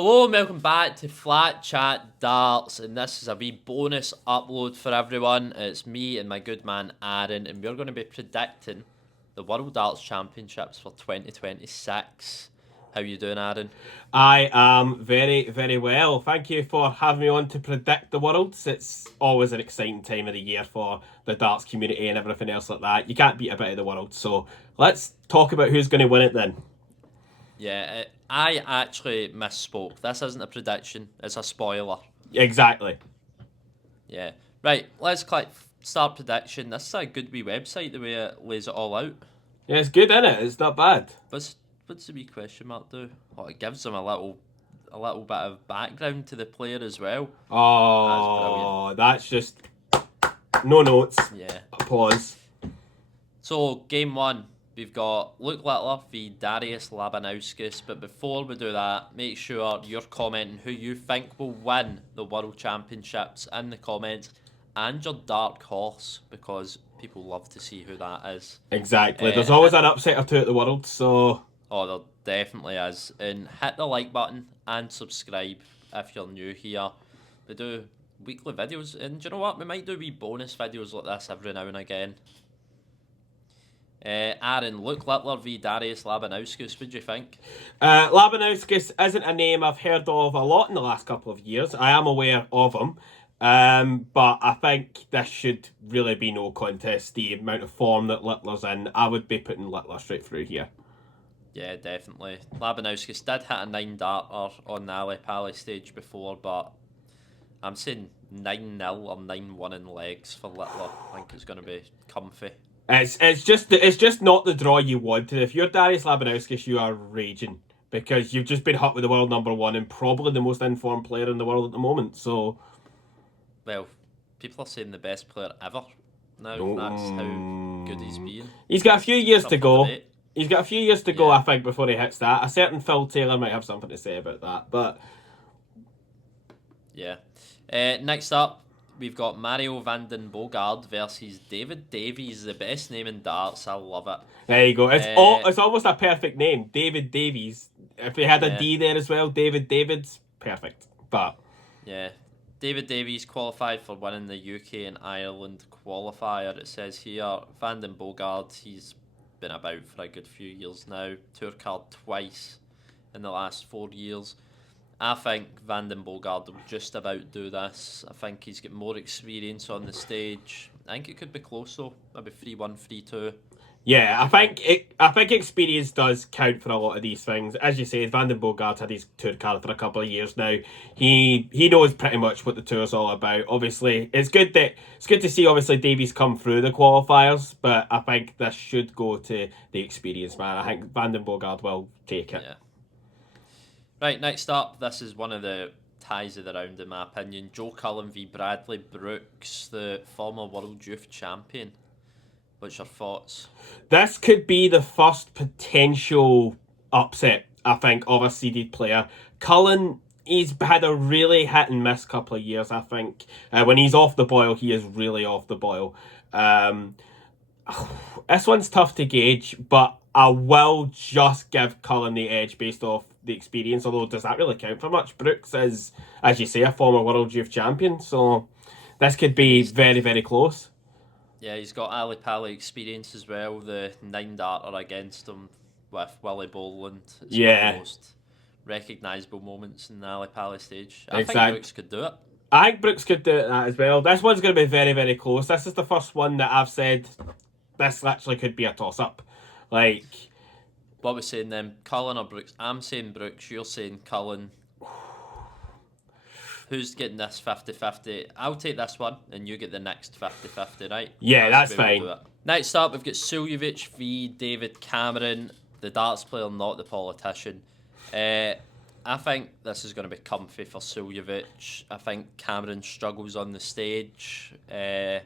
Hello and welcome back to FlatChatDarts, and this is a wee bonus upload for everyone. It's me and my good man Aaron, and we're going to be predicting the World Darts Championships for 2026. How you doing, Aaron? I am very, very well. Thank you for having me on to predict the Worlds. It's always an exciting time of the year for the darts community and everything else like that. You can't beat a bit of the World, so let's talk about who's going to win it then. Yeah, I actually misspoke. This isn't a prediction, it's a spoiler. Exactly. Yeah. Right, let's click start prediction. This is a good wee website, the way it lays it all out. Yeah, it's good, isn't it? It's not bad. What's the wee question mark do? Oh, it gives them a little bit of background to the player as well. Oh, that's just no notes. Yeah. Applause. So, game one, we've got Luke Littler v Darius Labanauskas. But before we do that, make sure you're commenting who you think will win the World Championships in the comments and your dark horse, because people love to see who that is. Exactly. There's always an upset or two at the World, so... Oh, there definitely is. And hit the like button and subscribe if you're new here. We do weekly videos, and do you know what? We might do wee bonus videos like this every now and again. Aaron, Luke Littler v Darius Labanauskas, what do you think? Labanauskas isn't a name I've heard of a lot in the last couple of years. I am aware of him. But I think this should really be no contest. The amount of form that Littler's in, I would be putting Littler straight through here. Yeah, definitely. Labanauskas did hit a 9-darter on the Ali Pali stage before, but I'm saying 9-0 or 9-1 in legs for Littler. I think it's going to be comfy. It's just not the draw you wanted. If you're Darius Labanauskas, you are raging because you've just been hit with the world number one and probably the most informed player in the world at the moment. So, well, people are saying the best player ever now. That's how good he's been. He's got a few years to go. Debate. He's got a few years to go, I think, before he hits that. A certain Phil Taylor might have something to say about that, but... Yeah. Next up, we've got Mario van den Boogaard versus David Davies, the best name in darts. I love it. There you go. It's almost a perfect name. David Davies. If he had a D there as well, Davids, perfect. But... yeah. David Davies qualified for winning the UK and Ireland qualifier. It says here, Van den Boogaard, he's been about for a good few years now. Tour card twice in the last 4 years. I think Van den Boogaard will just about do this. I think he's got more experience on the stage. I think it could be close though. Maybe 3-1, 3-2. Yeah, I think experience does count for a lot of these things. As you say, Van den Boogaard had his tour card for a couple of years now. He knows pretty much what the tour's all about. Obviously, it's good to see obviously Davies come through the qualifiers, but I think this should go to the experience man. I think Van den Boogaard will take it. Yeah. Right, next up, this is one of the ties of the round in my opinion. Joe Cullen v Bradley Brooks, the former World Youth Champion. What's your thoughts? This could be the first potential upset, I think, of a seeded player. Cullen, he's had a really hit and miss couple of years, I think. When he's off the boil, he is really off the boil. This one's tough to gauge, but I will just give Cullen the edge based off the experience, although does that really count for much? Brooks is, as you say, a former World Youth Champion, so this could be very, very close. Yeah, he's got Ali Pali experience as well. The 9-darter against him with Willie Boland. It's one of the most recognisable moments in the Ali Pali stage. I think Brooks could do it. I think Brooks could do that as well. This one's going to be very, very close. This is the first one that I've said this actually could be a toss-up. Like... what we're saying then, Cullen or Brooks? I'm saying Brooks, you're saying Cullen. Who's getting this 50-50? I'll take this one, and you get the next 50-50, right? Yeah, that's fine. Next up, we've got Suljovic v David Cameron, the darts player, not the politician. I think this is going to be comfy for Suljovic. I think Cameron struggles on the stage. Yeah,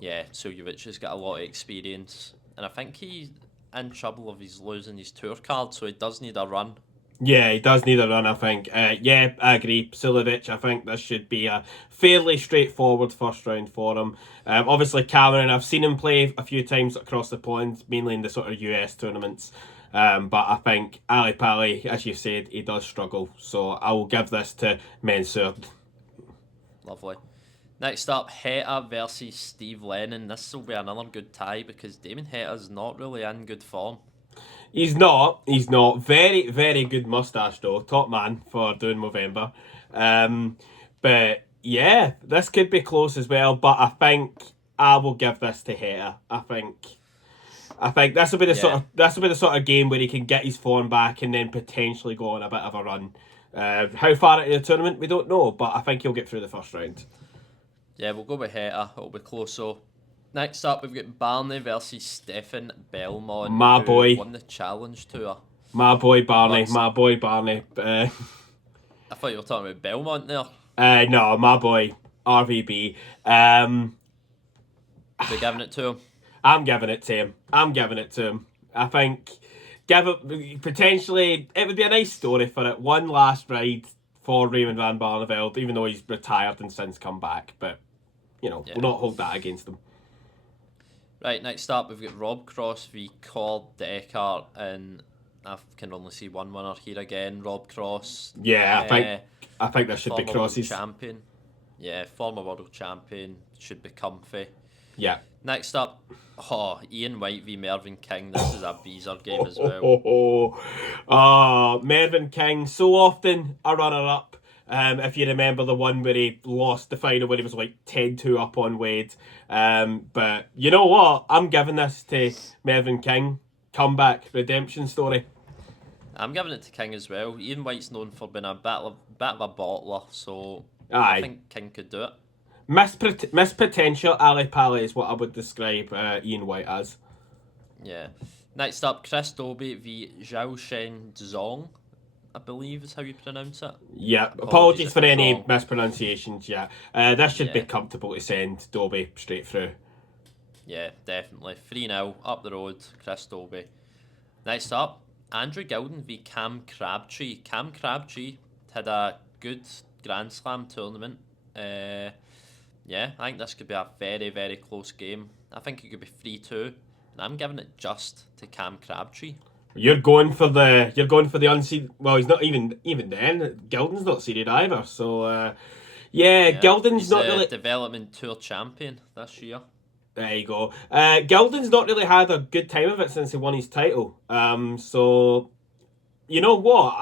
Suljovic has got a lot of experience, and I think he's in trouble if he's losing his tour card, so he does need a run. Yeah, he does need a run, I think. Yeah, I agree. Suljovic, I think this should be a fairly straightforward first round for him. Obviously, Cameron, I've seen him play a few times across the pond, mainly in the sort of US tournaments. But I think Ali Pali, as you said, he does struggle. So I will give this to Mensur. Lovely. Next up, Heta versus Steve Lennon. This will be another good tie because Damon Heta's not really in good form. He's not. He's not. Very, very good mustache though. Top man for doing Movember. But yeah, this could be close as well. But I think I will give this to Heta. I think this will be the sort of game where he can get his form back and then potentially go on a bit of a run. How far into the tournament we don't know, but I think he'll get through the first round. Yeah, we'll go with Heta. It'll be close. So next up, we've got Barney versus Stefan Belmont. My boy won the challenge tour. My boy Barney. What's... My boy Barney. I thought you were talking about Belmont there. No, my boy RVB. We're giving it to him. I'm giving it to him. I think potentially it would be a nice story for it. One last ride for Raymond van Barneveld, even though he's retired and since come back. But, we'll not hold that against him. Right, next up we've got Rob Cross v Cord Deckard, and I can only see one winner here again. Rob Cross. Yeah, I think that should be Cross's. Champion. Yeah, former world champion. Should be comfy. Yeah. Next up, Ian White v Mervyn King. This is a Beezer game as well. Mervyn King, so often a runner-up. If you remember the one where he lost the final where he was like 10-2 up on Wade. But you know what? I'm giving this to Mervyn King. Comeback, redemption story. I'm giving it to King as well. Ian White's known for being a bit of a bottler, so Aye. I think King could do it. Miss potential Ali Pali is what I would describe Ian White as. Yeah. Next up, Chris Dobie v Zhao Shen Zong, I believe is how you pronounce it. Yeah, apologies for any mispronunciations, yeah. This should be comfortable to send Dobie straight through. Yeah, definitely. 3-0, up the road, Chris Dobie. Next up, Andrew Gilden v Cam Crabtree. Cam Crabtree had a good Grand Slam tournament. Yeah, I think this could be a very, very close game. I think it could be 3-2, and I'm giving it just to Cam Crabtree. You're going for the unseeded. Well, he's not even then. Gilden's not seeded either. So Gilden's he's not really development tour champion this year. There you go. Gilden's not really had a good time of it since he won his title. So you know what?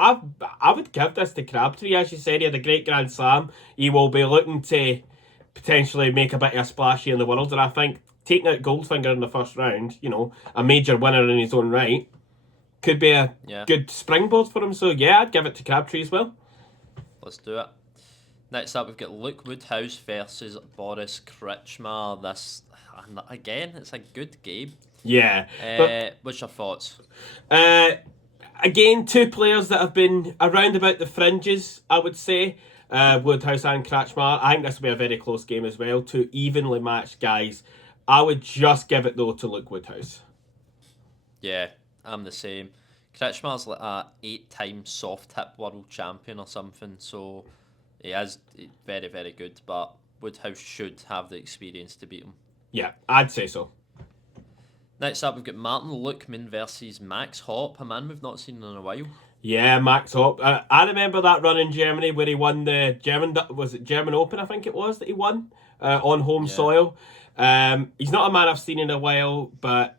I would give this to Crabtree. As you said, he had a great Grand Slam. He will be looking to potentially make a bit of a splash here in the world, and I think taking out Goldfinger in the first round, a major winner in his own right, could be a good springboard for him. So yeah, I'd give it to Crabtree as well. Let's do it. Next up, we've got Luke Woodhouse versus Boris Kritschmar. This, again, it's a good game. Yeah. What's your thoughts? Again, two players that have been around about the fringes, I would say. Woodhouse and Kretschmar. I think this will be a very close game as well. Two evenly matched guys. I would just give it though to Luke Woodhouse. Yeah, I'm the same. Kretschmar's like a 8-time soft hip world champion or something, so he is very, very good, but Woodhouse should have the experience to beat him. Yeah, I'd say so. Next up, we've got Martin Luckman versus Max Hopp, a man we've not seen in a while. Yeah, Max Hopp. I remember that run in Germany where he won the German Open, I think it was, that he won on home soil. He's not a man I've seen in a while, but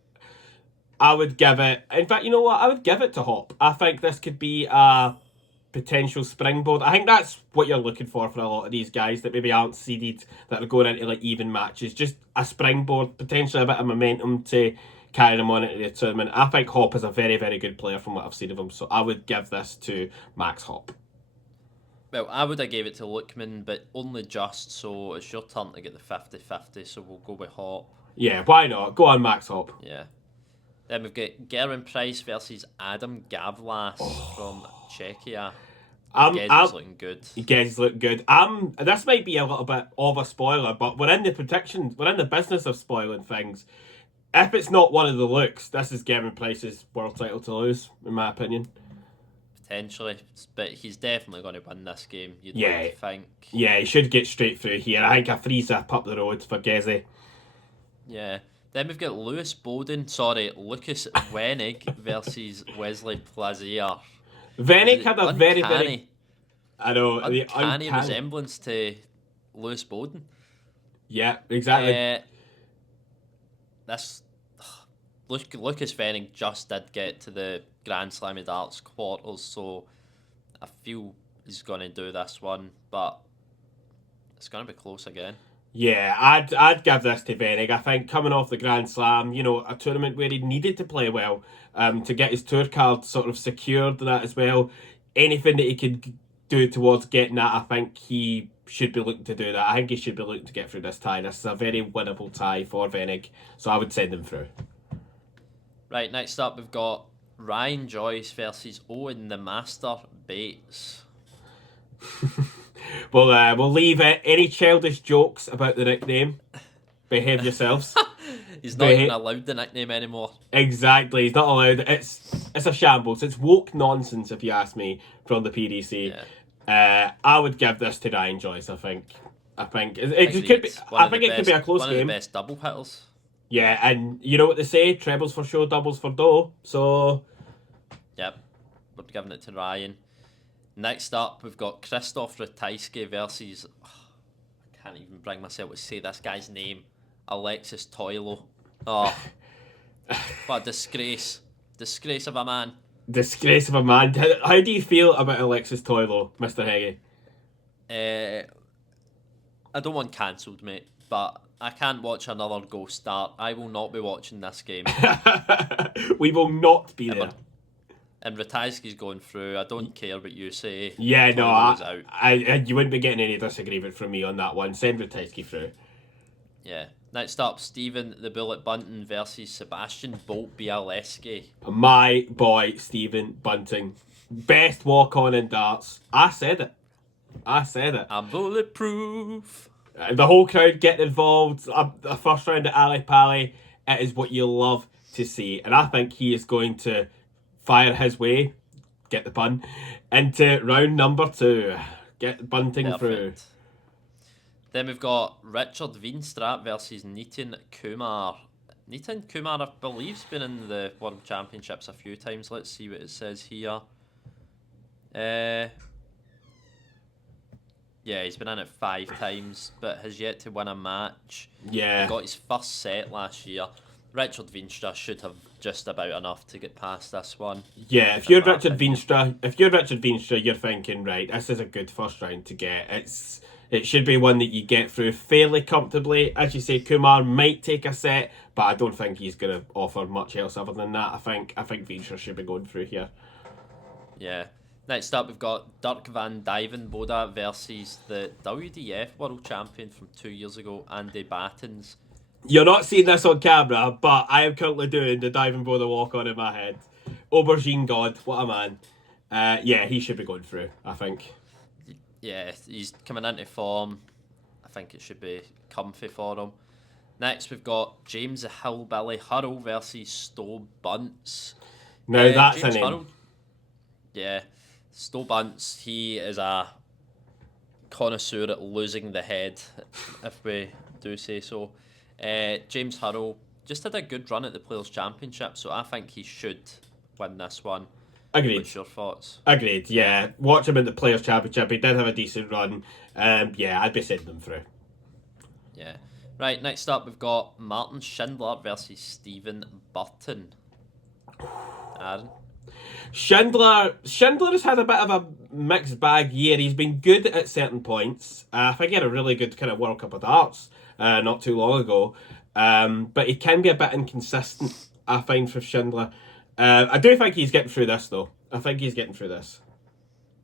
I would give it... In fact, you know what? I would give it to Hopp. I think this could be a potential springboard. I think that's what you're looking for a lot of these guys that maybe aren't seeded, that are going into like even matches. Just a springboard, potentially a bit of momentum to carry them on into the tournament. I think Hopp is a very, very good player from what I've seen of him, so I would give this to Max Hopp. Well, I would have gave it to Luckman, but only just, so it's your turn to get the 50-50, so we'll go with Hopp. Yeah, why not? Go on, Max Hopp. Yeah. Then we've got Gerwin Price versus Adam Gavlas from Czechia. Gez is looking good. Gez is looking good. This might be a little bit of a spoiler, but we're in the business of spoiling things. If it's not one of the looks, this is Gerwin Price's world title to lose, in my opinion. Potentially, but he's definitely going to win this game, you'd like to think. Yeah, he should get straight through here. I think a 3-zip up the road for Gezi. Yeah. Then we've got Lucas Wenig versus Wesley Plazier. Venik had a very, Uncanny. very... I know, the Uncanny uncanny resemblance to Lewis Bowden. Yeah, exactly. Lucas Wenig just did get to the Grand Slam of Darts quarters, so I feel he's going to do this one, but it's going to be close again. Yeah, I'd give this to Venig. I think coming off the Grand Slam, you know, a tournament where he needed to play well, to get his tour card sort of secured and that as well. Anything that he could do towards getting that, I think he should be looking to do that. I think he should be looking to get through this tie. This is a very winnable tie for Venig, so I would send him through. Right, next up we've got Ryan Joyce versus Owen the Master Bates. We'll leave it. Any childish jokes about the nickname? Behave yourselves. He's not even allowed the nickname anymore. Exactly, he's not allowed. It's a shambles. It's woke nonsense, if you ask me, from the PDC. Yeah. I would give this to Ryan Joyce. I think it could be. I think it could be a close game. One of the best double hitters. Yeah, and you know what they say: trebles for show, doubles for dough. So, yep, we're giving it to Ryan. Next up, we've got Krzysztof Ratajski versus... I can't even bring myself to say this guy's name. Alexis Toilo. Oh, what a disgrace. Disgrace of a man. Disgrace of a man. How do you feel about Alexis Toilo, Mr. Heggie? I don't want cancelled, mate, but I can't watch another goal start. I will not be watching this game. We will not be there. And Ratajski's going through. I don't care what you say. Yeah, no, I you wouldn't be getting any disagreement from me on that one. Send Ratajski through. Yeah. Next up, Stephen the Bullet Bunting versus Sebastian Bolt Bialeski. My boy, Stephen Bunting. Best walk-on in darts. I said it. I'm bulletproof. The whole crowd getting involved. The first round at Ali Pali. It is what you love to see. And I think he is going to fire his way, get the pun, into round number 2. Get Bunting through. Then we've got Richard Veenstra versus Nitin Kumar. Nitin Kumar, I believe, has been in the World Championships a few times. Let's see what it says here. Yeah, he's been in it 5 times, but has yet to win a match. Yeah. He got his first set last year. Richard Veenstra should have just about enough to get past this one. Yeah, if you're Richard Veenstra, you're thinking, right, this is a good first round to get. It should be one that you get through fairly comfortably. As you say, Kumar might take a set, but I don't think he's going to offer much else other than that. I think Veenstra should be going through here. Yeah. Next up, we've got Dirk van Dijvenbode versus the WDF World Champion from 2 years ago, Andy Battens. You're not seeing this on camera, but I am currently doing the Dijvenbode walk-on in my head. Aubergine God, what a man. Yeah, he should be going through, I think. Yeah, he's coming into form. I think it should be comfy for him. Next, we've got James the Hillbilly Hurrell versus Stowe Bunce. Now, that's James a name. Hurrell, yeah, Stowe Bunce, he is a connoisseur at losing the head, if we do say so. James Hurrell just had a good run at the Players' Championship, so I think he should win this one. Agreed. What's your thoughts? Agreed, yeah. Watch him in the Players' Championship. He did have a decent run. Yeah, I'd be sending him through. Yeah. Right, next up we've got Martin Schindler versus Stephen Burton. Aaron? Schindler has had a bit of a mixed bag year. He's been good at certain points. I think he had a really good kind of World Cup of Darts not too long ago. But he can be a bit inconsistent, I find, for Schindler. I do think he's getting through this, though. I think he's getting through this.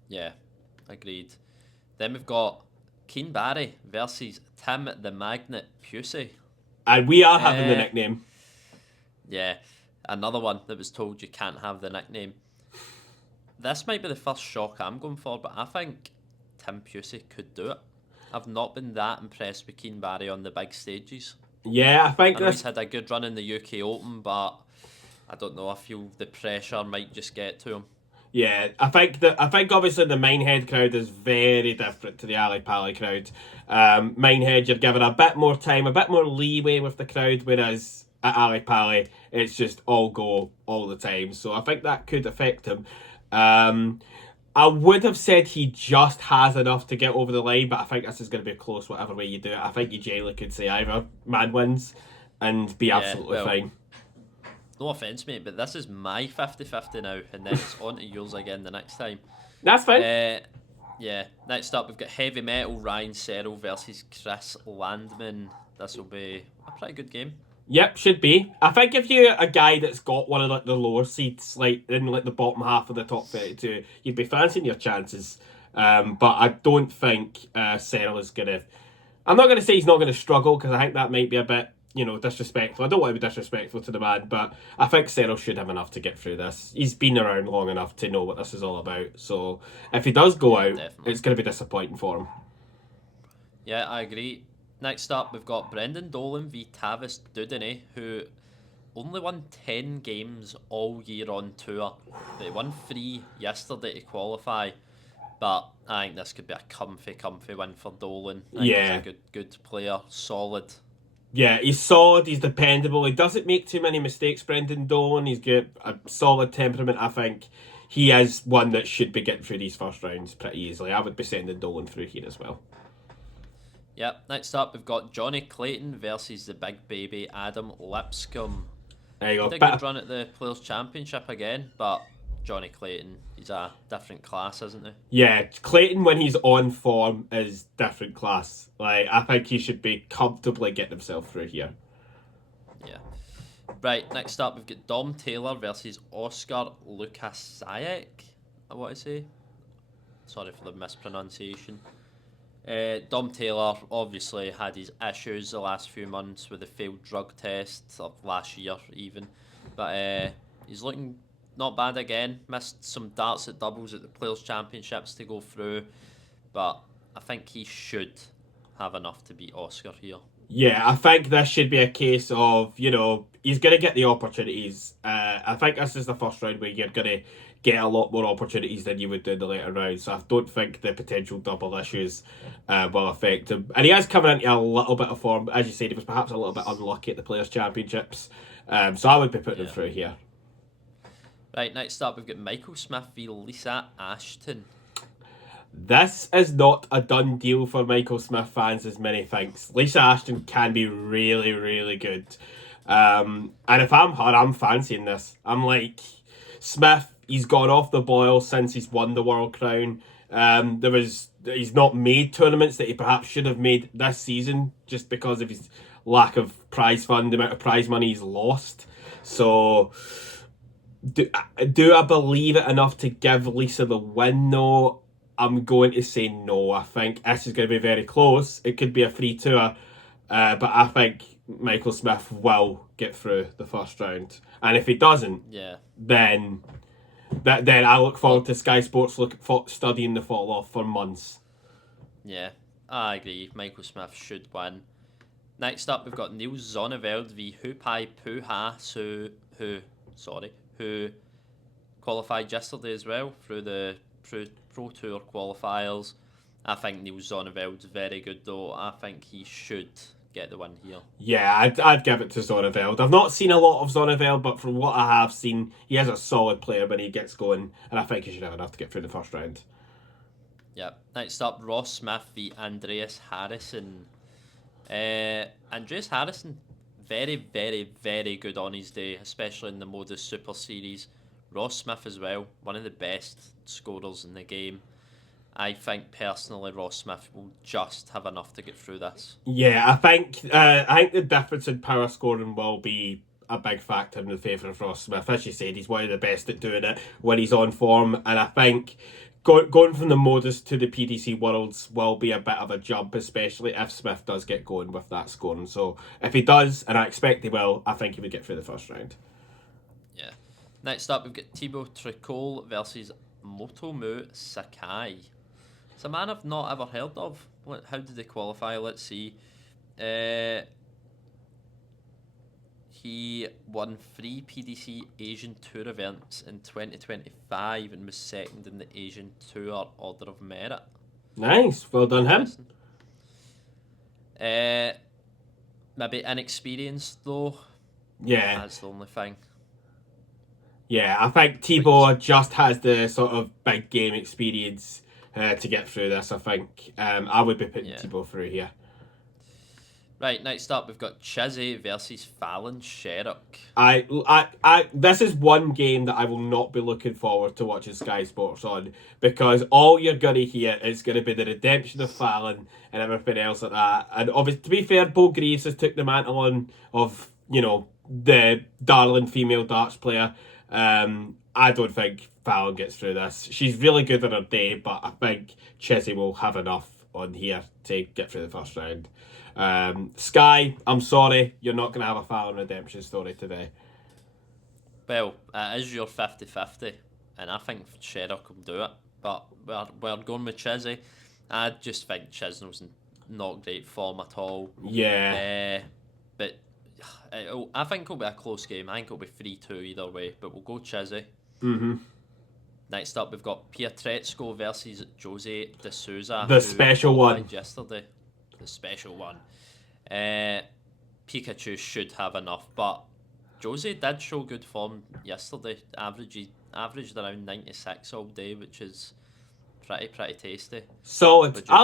Yeah, agreed. Then we've got Keane Barry versus Tim the Magnet Pusey. And we are having the nickname. Yeah, another one that was told you can't have the nickname. This might be the first shock I'm going for, but I think Tim Pusey could do it. I've not been that impressed with Keane Barry on the big stages. Yeah, I know he's had a good run in the UK Open, but I don't know. I feel the pressure might just get to him. Yeah, I think obviously the Minehead crowd is very different to the Ali Pali crowd. Minehead, you're given a bit more time, a bit more leeway with the crowd, whereas at Ali Pali, it's just all go all the time. So I think that could affect him. I would have said he just has enough to get over the line, but I think this is going to be close whatever way you do it. I think you generally could say either man wins and be absolutely fine. No offence, mate, but this is my 50-50 now, and then it's on to yours again the next time. That's fine. Yeah. Next up, we've got Heavy Metal Ryan Serrell versus Chris Landman. This will be a pretty good game. Yep, should be. I think if you're a guy that's got one of like the lower seats, like in like the bottom half of the top 32, you'd be fancying your chances. But I don't think Serrell is gonna. I'm not gonna say he's not gonna struggle because I think that might be a bit, disrespectful. I don't want to be disrespectful to the man, but I think Serrell should have enough to get through this. He's been around long enough to know what this is all about. So if he does go out, definitely, it's gonna be disappointing for him. Yeah, I agree. Next up, we've got Brendan Dolan v Tavis Dudiney, who only won 10 games all year on tour. But he won 3 yesterday to qualify. But I think this could be a comfy win for Dolan. He's a good player, solid. Yeah, he's solid, he's dependable. He doesn't make too many mistakes, Brendan Dolan. He's got a solid temperament, I think. He is one that should be getting through these first rounds pretty easily. I would be sending Dolan through here as well. Yep, next up we've got Johnny Clayton versus the big baby Adam Lipscomb. There you go. He did a good run at the Players' Championship again, but Johnny Clayton, he's a different class, isn't he? Yeah, Clayton, when he's on form, is different class. Like, I think he should be comfortably getting himself through here. Yeah. Right, next up we've got Dom Taylor versus Oscar Lukasiak, I want to say. Sorry for the mispronunciation. Dom Taylor obviously had his issues the last few months with the failed drug tests of last year even, but he's looking not bad again. Missed some darts at doubles at the Players' Championships to go through, but I think he should have enough to beat Oscar here. Yeah, I think this should be a case of, he's going to get the opportunities. I think this is the first round where you're going to get a lot more opportunities than you would do in the later rounds. So I don't think the potential double issues will affect him. And he is coming into a little bit of form. As you said, he was perhaps a little bit unlucky at the Players' Championships. So I would be putting him through here. Right, next up we've got Michael Smith v Lisa Ashton. This is not a done deal for Michael Smith fans, as many think. Lisa Ashton can be really, really good. And if I'm her, I'm fancying this. I'm like, Smith, he's gone off the boil since he's won the World Crown. He's not made tournaments that he perhaps should have made this season just because of his lack of prize fund, the amount of prize money he's lost. So, do I believe it enough to give Lisa the win, though? I'm going to say no. I think this is going to be very close. It could be a free tour, but I think Michael Smith will get through the first round. And if he doesn't, then I look forward to Sky Sports studying the fall off for months. Yeah, I agree. Michael Smith should win. Next up, we've got Niels Zonneveld v Hupai Puha, who qualified yesterday as well through the Pro Tour qualifiers. I think Niels Zonneveld's very good though. I think he should get the win here. Yeah, I'd give it to Zonneveld. I've not seen a lot of Zonneveld, but from what I have seen, he is a solid player when he gets going, and I think he should have enough to get through the first round. Yep. Next up, Ross Smith v Andreas Harrison. Andreas Harrison, very, very, very good on his day, especially in the Modus Super Series. Ross Smith as well, one of the best scorers in the game. I think personally Ross Smith will just have enough to get through this. Yeah, I think the difference in power scoring will be a big factor in the favour of Ross Smith. As you said, he's one of the best at doing it when he's on form, and I think going from the Modus to the PDC Worlds will be a bit of a jump, especially if Smith does get going with that scoring. So if he does, and I expect he will, I think he would get through the first round. Yeah. Next up, we've got Thibaut Tricol versus Motomu Sakai. It's a man I've not ever heard of. How did they qualify? Let's see. He won 3 PDC Asian Tour events in 2025 and was second in the Asian Tour Order of Merit. Nice. Well done, him. Maybe inexperienced, though. Yeah. That's the only thing. Yeah, I think Tebow just has the sort of big game experience to get through this, I think. I would be putting Tebow through here. Right, next up we've got Chizzy versus Fallon Sherrock. This is one game that I will not be looking forward to watching Sky Sports on, because all you're going to hear is going to be the redemption of Fallon and everything else like that. And obviously, to be fair, Bo Greaves has took the mantle on of, the darling female darts player. I don't think Fallon gets through this. She's really good on her day, but I think Chizzy will have enough on here to get through the first round. Sky, I'm sorry, you're not going to have a Fallon redemption story today. Well, it is your 50-50, and I think Sherrock will do it, but we're going with Chizzy. I just think Chisnell's not great form at all. Yeah. But I think it'll be a close game. I think it'll be 3-2 either way, but we'll go Chizzy. Mm-hmm. Next up, we've got Pietrezco versus Jose De Souza. The special one. Yesterday. The special one. Pikachu should have enough, but Jose did show good form yesterday. Averaged around 96 all day, which is pretty tasty. Solid. I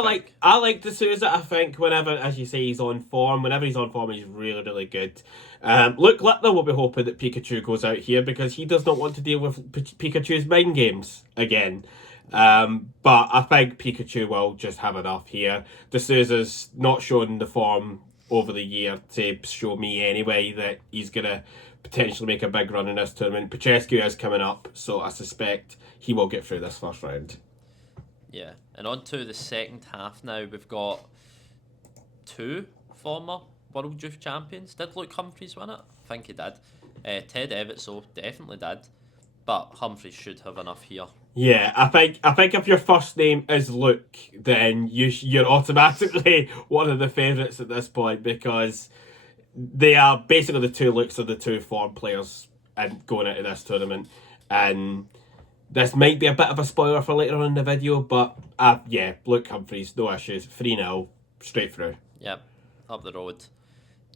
like De Souza. I think whenever, as you say, he's on form. Whenever he's on form, he's really, really good. Luke Littler will be hoping that Pikachu goes out here, because he does not want to deal with Pikachu's mind games again. But I think Pikachu will just have enough here. De Souza's not shown the form over the year to show me anyway that he's going to potentially make a big run in this tournament. Pietrezco is coming up, so I suspect he will get through this first round. Yeah, and on to the second half now. We've got two former World Youth Champions. Did Luke Humphries win it? I think he did. Ted Evitso definitely did. But Humphries should have enough here. Yeah, I think if your first name is Luke, then you're automatically one of the favourites at this point, because they are basically the two Lukes of the two form players and going into this tournament. And this might be a bit of a spoiler for later on in the video, but yeah, Luke Humphries, no issues. 3-0, straight through. Yep, up the road.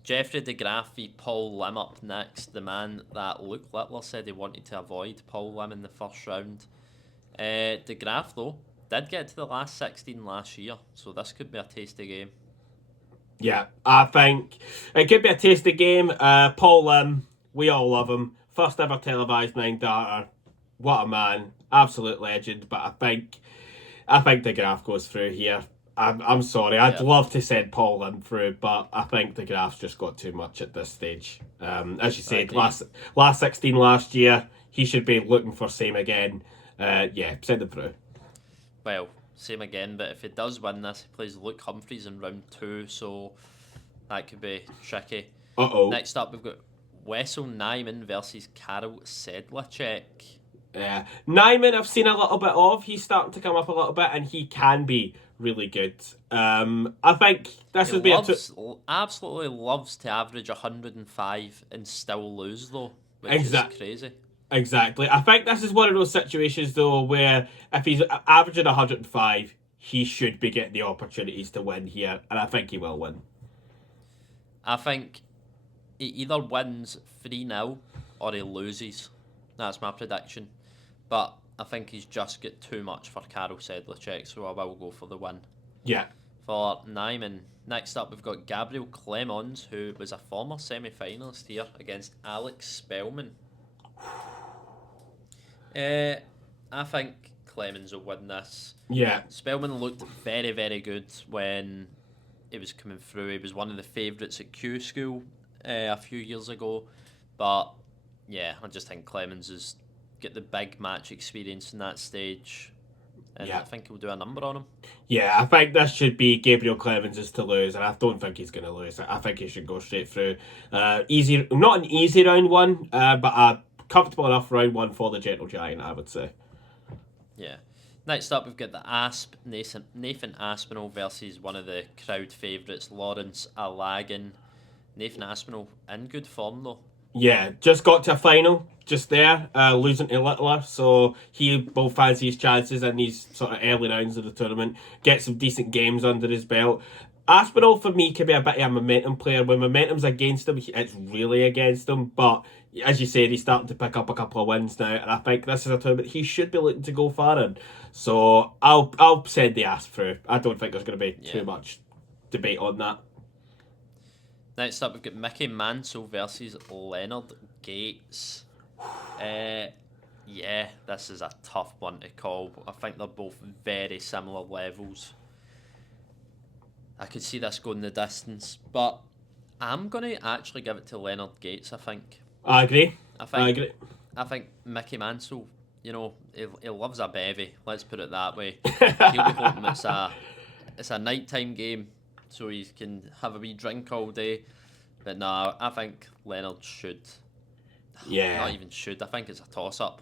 Jeffrey de Graaf v Paul Lim up next. The man that Luke Littler said he wanted to avoid, Paul Lim, in the first round. De Graaf, though, did get to the last 16 last year, so this could be a tasty game. Yeah, I think it could be a tasty game. Paul Lim, we all love him. First ever televised 9-darter. What a man. Absolute legend. But I think De Graaf goes through here. I'm sorry. I'd love to send Paul Lim through, but I think De Graaf's just got too much at this stage. As you said, last 16 last year, he should be looking for same again. Yeah, send him through. Well, same again, but if he does win this, he plays Luke Humphries in round 2, so that could be tricky. Uh-oh. Next up, we've got Wessel Nyman versus Karol Sedlacek. Yeah, Nyman I've seen a little bit of. He's starting to come up a little bit, and he can be really good. I think this would be absolutely loves to average 105 and still lose, though, which is crazy. Exactly. I think this is one of those situations, though, where if he's averaging 105, he should be getting the opportunities to win here, and I think he will win. I think he either wins 3-0 or he loses. That's my prediction. But I think he's just got too much for Karol Sedlacek, so I will go for the win. Yeah. For Nyman, next up we've got Gabriel Clemons, who was a former semi-finalist here, against Alex Spellman. I think Clemens will win this. Yeah. Spellman looked very, very good when he was coming through. He was one of the favourites at Q School a few years ago. But yeah, I just think Clemens has got the big match experience in that stage. And I think he'll do a number on him. Yeah, I think this should be Gabriel Clemens' to lose, and I don't think he's going to lose. I think he should go straight through. Not an easy round one, but a comfortable enough round one for the Gentle Giant, I would say. Yeah. Next up, we've got the Asp, Nathan Aspinall versus one of the crowd favourites, Lawrence Alagan. Nathan Aspinall in good form, though. Yeah, just got to a final, just there, losing to Littler, so he will fancy his chances in these sort of early rounds of the tournament, get some decent games under his belt. Aspinall for me can be a bit of a momentum player. When momentum's against him, it's really against him. But as you said, he's starting to pick up a couple of wins now, and I think this is a tournament he should be looking to go far in. So I'll send the Asp through. I don't think there's going to be too much debate on that. Next up, we've got Mickey Mansell versus Leonard Gates. Yeah, this is a tough one to call. I think they're both very similar levels. I could see this going the distance, but I'm going to actually give it to Leonard Gates, I think. I agree. I think Mickey Mansell, you know, he loves a bevy, let's put it that way. He'll be hoping it's a nighttime game, so he can have a wee drink all day. But no, I think Leonard should. Yeah. Not even should. I think it's a toss-up.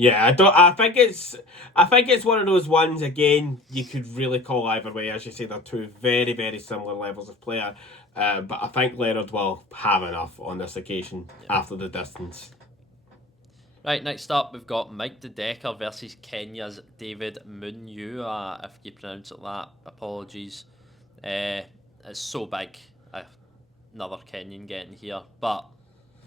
Yeah, I think it's one of those ones, again, you could really call either way. As you say, they're two very, very similar levels of player. But I think Leonard will have enough on this occasion after the distance. Right, next up, we've got Mike De Decker versus Kenya's David Munyua, if you pronounce it that. Apologies. It's so big, another Kenyan getting here. But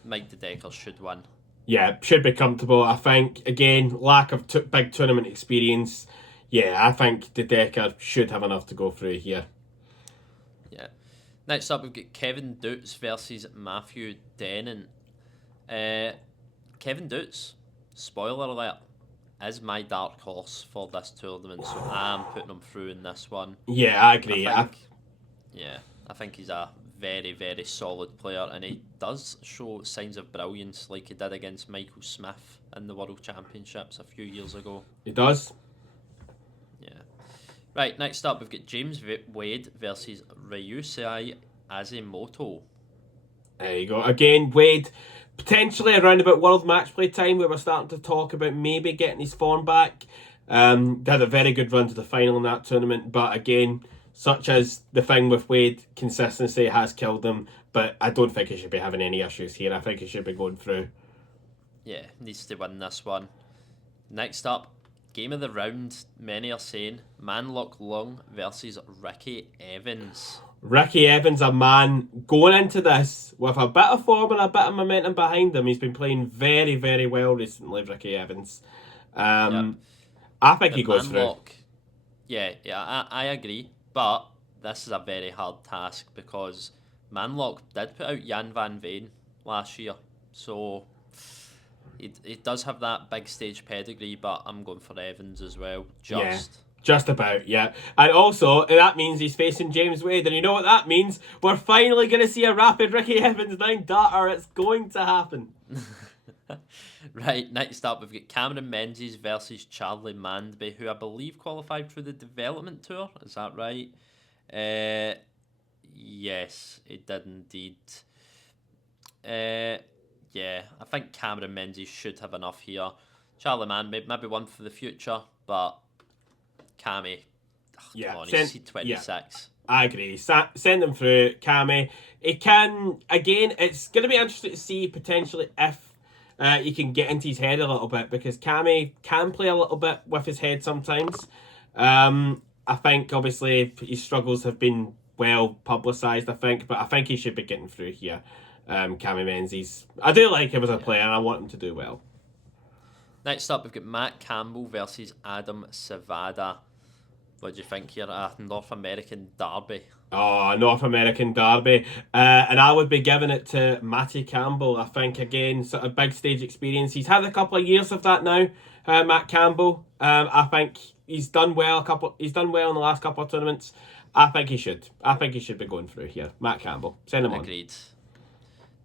Mike De Decker should win. Yeah, should be comfortable. I think, again, lack of big tournament experience. Yeah, I think De Decker should have enough to go through here. Yeah. Next up, we've got Kevin Dutz versus Matthew Denon. Kevin Dutz, spoiler alert, is my dark horse for this tournament, so I'm putting him through in this one. Yeah, I agree. I think he's a very, very solid player, and he does show signs of brilliance like he did against Michael Smith in the World Championships a few years ago. He does. Yeah. Right, next up, we've got James Wade versus Ryusei Azimoto. There you go. Again, Wade, potentially around about World Match Play time, where we're starting to talk about maybe getting his form back. They had a very good run to the final in that tournament, but again, such as the thing with Wade, consistency has killed him, but I don't think he should be having any issues here. I think he should be going through. Yeah, needs to win this one. Next up, game of the round, many are saying Manlock Lung versus Ricky Evans. Ricky Evans, a man going into this with a bit of form and a bit of momentum behind him. He's been playing very, very well recently, Ricky Evans. I think he goes through. Yeah, I agree. But this is a very hard task because Manlock did put out Jan van Veen last year. So he does have that big stage pedigree, but I'm going for Evans as well. Just about, yeah. And also, that means he's facing James Wade. And you know what that means? We're finally going to see a rapid Ricky Evans 9 darter. It's going to happen. Right, next up, we've got Cameron Menzies versus Charlie Mandby, who I believe qualified for the development tour. Is that right? Yes, it did indeed. Yeah, I think Cameron Menzies should have enough here. Charlie Mandby, maybe one for the future, but Cammy, come on, he's 26. Yeah, I agree. Send him through, Cammy. It can, again, it's going to be interesting to see potentially if you can get into his head a little bit, because Cammy can play a little bit with his head sometimes. I think, obviously, his struggles have been well publicised, I think, but I think he should be getting through here. Cammy Menzies. I do like him as a player, and I want him to do well. Next up, we've got Matt Campbell versus Adam Savada. What do you think here? A North American derby. Oh, North American derby. And I would be giving it to Matty Campbell. I think, again, sort of big stage experience. He's had a couple of years of that now, Matt Campbell. I think he's done well in the last couple of tournaments. I think he should be going through here. Matt Campbell. Send him on. Agreed.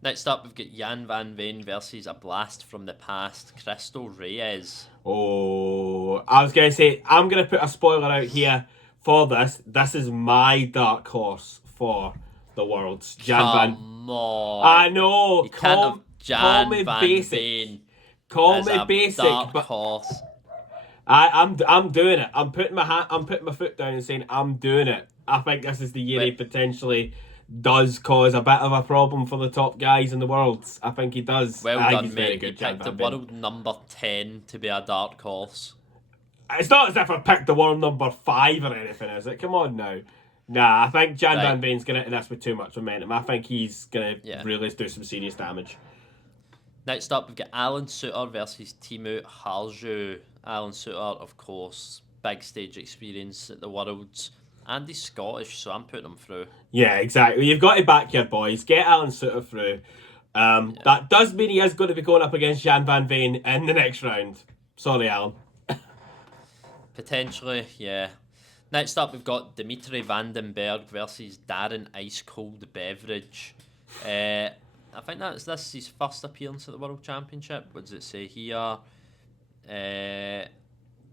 Next up, we've got Jan van Veen versus a blast from the past, Cristo Reyes. Oh, I was going to say, I'm going to put a spoiler out here for this. This is my dark horse for the Worlds. Come on. I know. You can't have Jan van basic. Veen. Call me basic, dark but horse. I'm doing it. I'm putting my foot down and saying I'm doing it. I think this is the year he potentially does cause a bit of a problem for the top guys in the Worlds. I think he does. Well done, he's mate. Very good, you picked the world number 10 to be a dark horse. It's not as if I picked the world number 5 or anything, is it? Come on now. Nah, I think Jan Right. Van Veen's going into this with too much momentum. I think he's going to Yeah. really do some serious damage. Next up, we've got Alan Suter versus Timu Harju. Alan Suter, of course, big stage experience at the Worlds. And he's Scottish, so I'm putting him through. Yeah, exactly. You've got to back your boys. Get Alan Suter through. That does mean he is going to be going up against Jan Van Veen in the next round. Sorry, Alan. Potentially, yeah. Next up, we've got Dimitri Vandenberg versus Darren Ice Cold Beverage. I think this is his first appearance at the World Championship. What does it say here?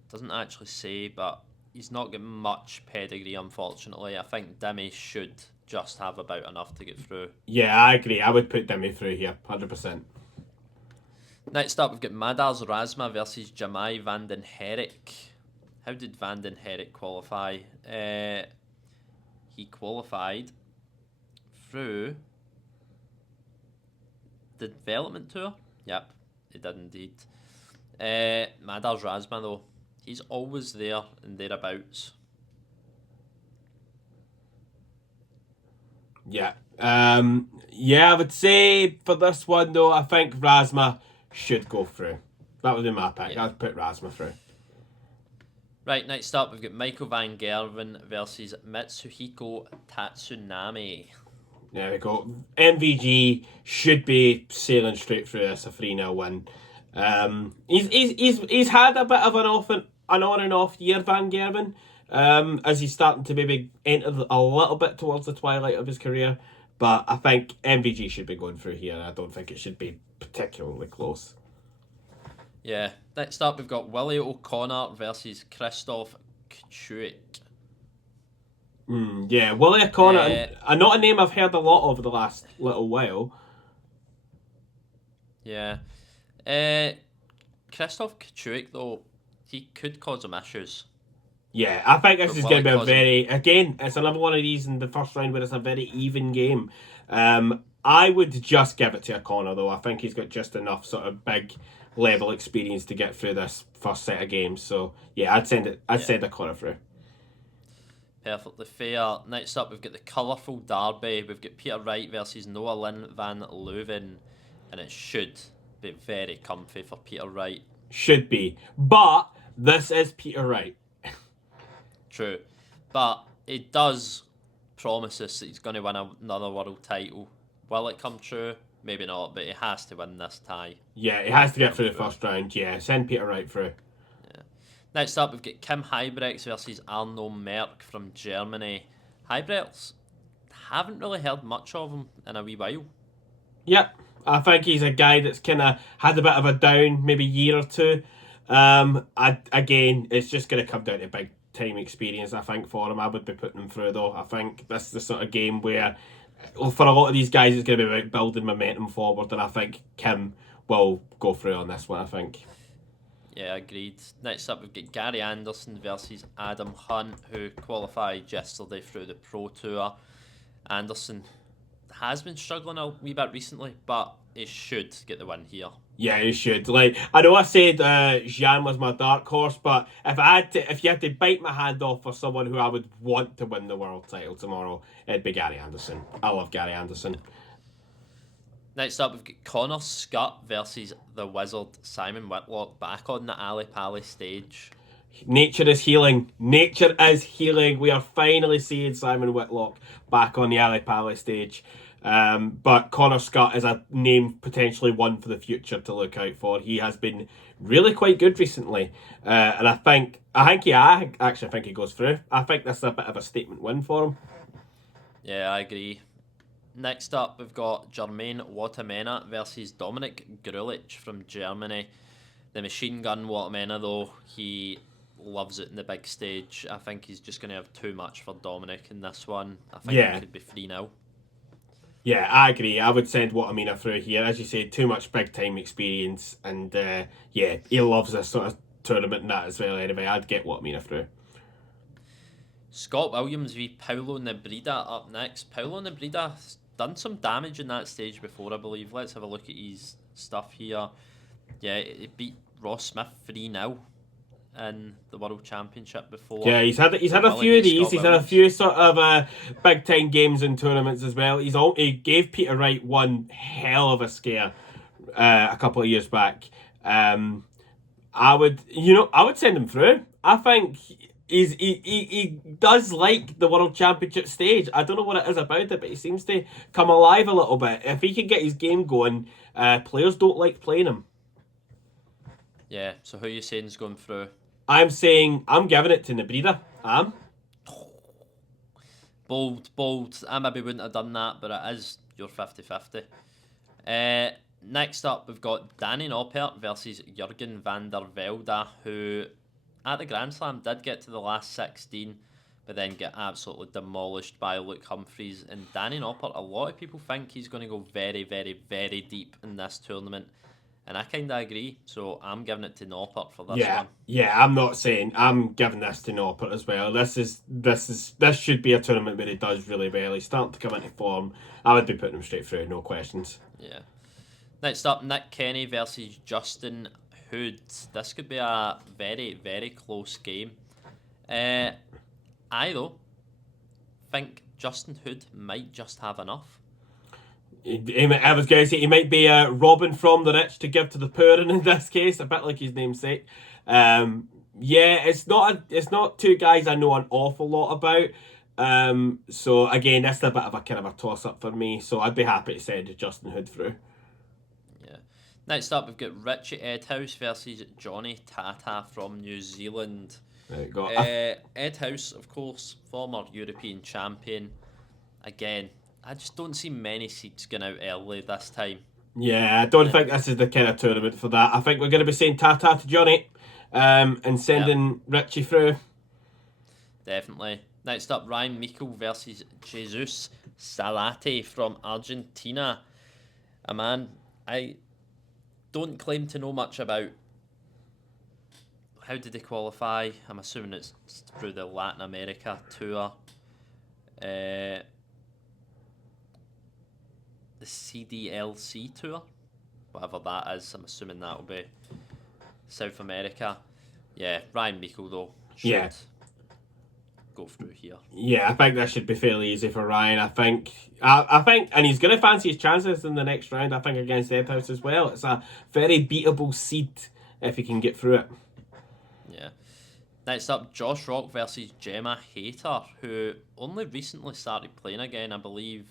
Doesn't actually say, but he's not got much pedigree, unfortunately. I think Demi should just have about enough to get through. Yeah, I agree. I would put Demi through here, 100%. Next up, we've got Madars Razma versus Jamai Vanden Herrick. How did Vanden Herrick qualify? He qualified through the development tour. Yep, he did indeed. Madars Razma, though, he's always there and thereabouts. Yeah. I would say for this one, though, I think Razma should go through. That would be my pick. Yeah. I'd put Razma through. Right, next up, we've got Michael Van Gerven versus Mitsuhiko Tatsunami. There we go. MVG should be sailing straight through this, a 3-0 win. He's had a bit of an on and off year, Van Gerven, as he's starting to maybe enter a little bit towards the twilight of his career. But I think MVG should be going through here. I don't think it should be particularly close. Yeah. Next up, we've got Willie O'Connor versus Christoph Kchuik. Yeah, Willie O'Connor, not a name I've heard a lot of the last little while. Yeah. Christoph Kchuik, though, he could cause him issues. Yeah, I think this is going to be it's another one of these in the first round where it's a very even game. I would just give it to O'Connor, though. I think he's got just enough sort of big level experience to get through this first set of games. So, yeah, I'd send O'Connor through. Perfectly fair. Next up, we've got the colourful derby. We've got Peter Wright versus Noah Lynn van Leuven. And it should be very comfy for Peter Wright. Should be. But this is Peter Wright. True. But it does promise us that he's going to win another world title. Will it come true? Maybe not, but he has to win this tie. Yeah, he has to get through the first round. Yeah, send Peter Wright through. Yeah. Next up, we've got Kim Huybrechts versus Arno Merck from Germany. Huybrechts, haven't really heard much of him in a wee while. Yep, I think he's a guy that's kind of had a bit of a down, maybe year or two. Again, it's just going to come down to big time experience, I think, for him. I would be putting him through, though. I think this is the sort of game where, for a lot of these guys, it's going to be about building momentum forward, and I think Kim will go through on this one, I think. Yeah, agreed. Next up, we've got Gary Anderson versus Adam Hunt, who qualified yesterday through the Pro Tour. Anderson has been struggling a wee bit recently, but he should get the win here. Yeah, he should. Like, I know I said Jean was my dark horse, but if you had to bite my hand off for someone who I would want to win the world title tomorrow, it'd be Gary Anderson. I love Gary Anderson. Next up, we've got Connor Scott versus the Wizard Simon Whitlock back on the Ali Pali stage. Nature is healing. Nature is healing. We are finally seeing Simon Whitlock back on the Ali Pali stage. But Connor Scott is a name potentially one for the future to look out for. He has been really quite good recently. And I actually think he goes through. I think this is a bit of a statement win for him. Yeah, I agree. Next up, we've got Jermaine Watamena versus Dominik Grulich from Germany. The machine gun Watamena, though, he loves it in the big stage. I think he's just going to have too much for Dominik in this one. I think it could be 3-0. Yeah, I agree. I would send Watamena through here. As you said, too much big time experience. And he loves this sort of tournament and that as well anyway. I'd get Watamena through. Scott Williams v Paulo Nebrida up next. Paulo Nebrida's done some damage in that stage before, I believe. Let's have a look at his stuff here. Yeah, it beat Ross Smith 3-0. in the World Championship before. Yeah, he's had a few of these. He's had a few sort of big time games and tournaments as well. He gave Peter Wright one hell of a scare a couple of years back. I would send him through. I think he does like the World Championship stage. I don't know what it is about it, but he seems to come alive a little bit. If he can get his game going, players don't like playing him. Yeah, so who are you saying is going through? I'm saying I'm giving it to Nebrida. Bold. I maybe wouldn't have done that, but it is your 50-50. Next up, we've got Danny Noppert versus Jurgen van der Velde, who at the Grand Slam did get to the last 16, but then get absolutely demolished by Luke Humphries. And Danny Noppert, a lot of people think he's going to go very, very, very deep in this tournament. And I kind of agree, so I'm giving it to Noppert for this one. Yeah, I'm giving this to Noppert as well. This should be a tournament where he does really well. He's starting to come into form. I would be putting him straight through, no questions. Yeah. Next up, Nick Kenny versus Justin Hood. This could be a very, very close game. I, though, think Justin Hood might just have enough. I was going to say he might be robbing from the rich to give to the poor, and in this case, a bit like his namesake. It's not two guys I know an awful lot about. So again, that's a bit of a kind of a toss up for me. So I'd be happy to send Justin Hood through. Yeah. Next up, we've got Richie Edhouse versus Johnny Tata from New Zealand. Edhouse, of course, former European champion. Again, I just don't see many seeds going out early this time. Yeah, I don't think this is the kind of tournament for that. I think we're going to be saying Tata to Johnny and sending Richie through. Definitely. Next up, Ryan Meikle versus Jesus Salati from Argentina. A man I don't claim to know much about. How did he qualify? I'm assuming it's through the Latin America tour. The CDLC tour, whatever that is. I'm assuming that will be South America. Yeah, Ryan Meikle though should go through here. Yeah, I think that should be fairly easy for Ryan. I think, and he's going to fancy his chances in the next round. I think against Edhouse as well. It's a very beatable seed if he can get through it. Yeah. Next up, Josh Rock versus Gemma Hayter, who only recently started playing again. I believe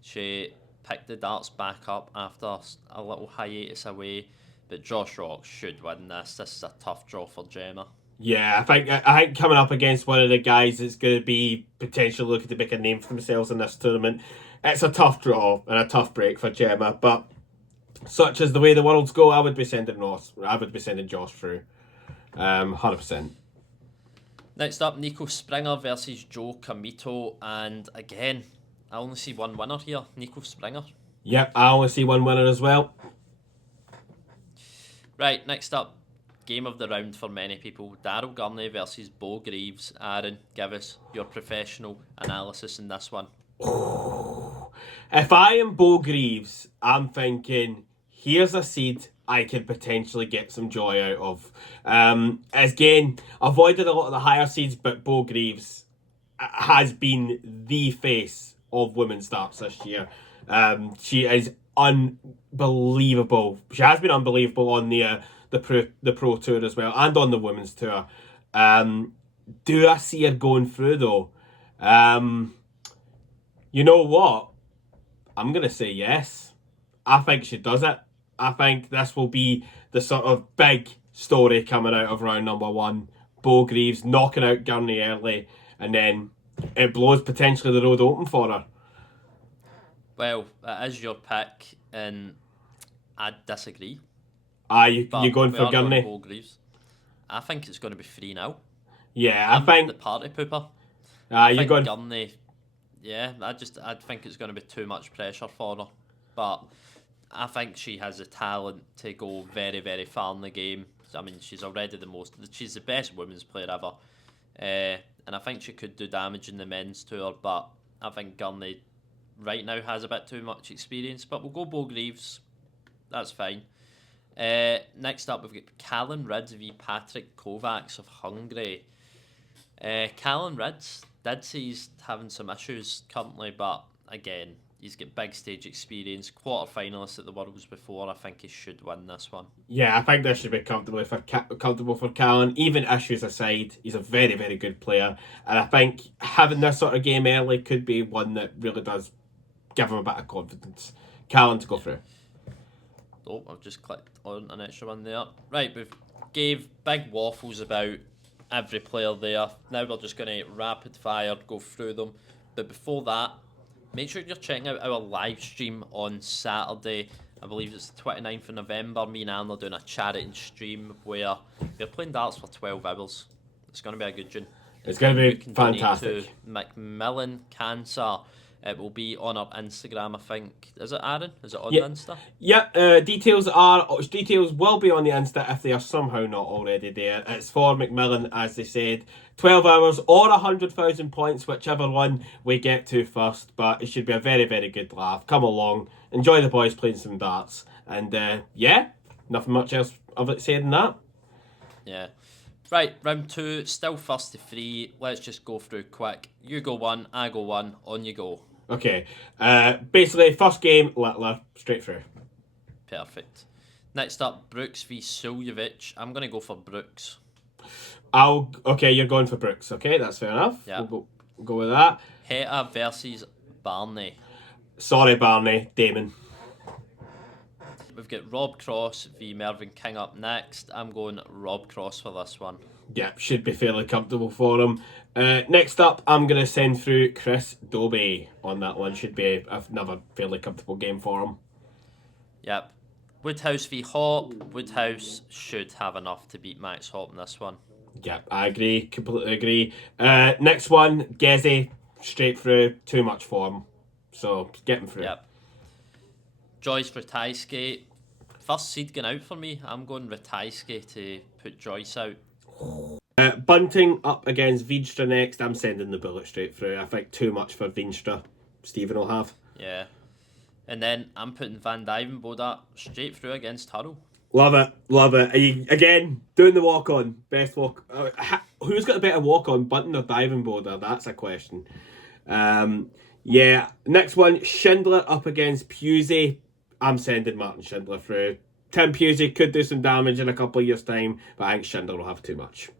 she picked the darts back up after a little hiatus away, but Josh Rock should win this. This is a tough draw for Gemma. Yeah, I think coming up against one of the guys that's going to be potentially looking to make a name for themselves in this tournament, it's a tough draw and a tough break for Gemma. But such as the way the worlds go, I would be sending Josh through, 100%. Next up, Nico Springer versus Joe Camito, and again, I only see one winner here, Nico Springer. Yep, I only see one winner as well. Right, next up, game of the round for many people, Daryl Gurney versus Bo Greaves. Aaron, give us your professional analysis in this one. If I am Bo Greaves, I'm thinking, here's a seed I could potentially get some joy out of. Again, avoided a lot of the higher seeds, but Bo Greaves has been the face of women's darts this year. She is unbelievable. She has been unbelievable on the pro tour as well, and on the women's tour. Do I see her going through though? You know what? I'm gonna say yes. I think she does it. I think this will be the sort of big story coming out of round number one. Bo Greaves knocking out Gurney early, and then it blows potentially the road open for her. Well, it is your pick, and I disagree. You going for Gurney? Bo Greaves. I think it's going to be 3-0. Yeah, I think the party pooper. You're going Gurney. Yeah, I think it's going to be too much pressure for her, but I think she has the talent to go very, very far in the game. I mean, she's already she's the best women's player ever, and I think she could do damage in the men's tour. But I think Gurney right now has a bit too much experience. But we'll go Bo Greaves. That's fine. Next up, we've got Callan Rids v Patrick Kovacs of Hungary. Callan Rids did say he's having some issues currently, but again, he's got big stage experience, quarter finalist at the Worlds before. I think he should win this one. Yeah, I think this should be comfortable for Callan. Even issues aside, he's a very, very good player. And I think having this sort of game early could be one that really does give him a bit of confidence. Callan to go through. Oh, I've just clicked on an extra one there. Right, we've gave big waffles about every player there. Now we're just going to rapid fire go through them. But before that, make sure you're checking out our live stream on Saturday. I believe it's the 29th of November. Me and Anne are doing a charity stream where we're playing darts for 12 hours. It's going to be a good one. It's going to be fantastic. To Macmillan Cancer. It will be on our Instagram, I think. Is it, Aaron? Is it on Insta? Yeah, details will be on the Insta if they are somehow not already there. It's for Macmillan, as they said. 12 hours or 100,000 points, whichever one we get to first. But it should be a very, very good laugh. Come along, enjoy the boys playing some darts. And nothing much else of it said than that. Yeah. Right, round 2, still first to 3. Let's just go through quick. You go 1, I go 1, on you go. Okay, basically, first game, Littler, straight through. Perfect. Next up, Brooks v Suljovic. I'm going to go for Brooks. Okay, you're going for Brooks. Okay, that's fair enough. Yeah. We'll go with that. Heta versus Barney. Sorry, Barney. Damon. We've got Rob Cross v Mervyn King up next. I'm going Rob Cross for this one. Yeah, should be fairly comfortable for him. Next up, I'm going to send through Chris Dobey on that one. Should be another fairly comfortable game for him. Yep. Woodhouse v Hop. Woodhouse should have enough to beat Max Hop in this one. Yeah, I agree. Completely agree. Next one, Gezi. Straight through. Too much for him. So, get him through. Yep. Joyce Ratajski. First seed going out for me. I'm going Ratajski to put Joyce out. Bunting up against Veenstra next. I'm sending the bullet straight through. I think too much for Veenstra. Stephen will have. Yeah. And then I'm putting Van Dyvenbode straight through against Hurrell. Love it. Love it. Are you, again, doing the walk-on. Best walk. Who's got a better walk-on, Bunting or Dyvenbode? That's a question. Yeah. Next one, Schindler up against Pusey. I'm sending Martin Schindler through. Tim Pusey could do some damage in a couple of years' time, but I think Schindler will have too much.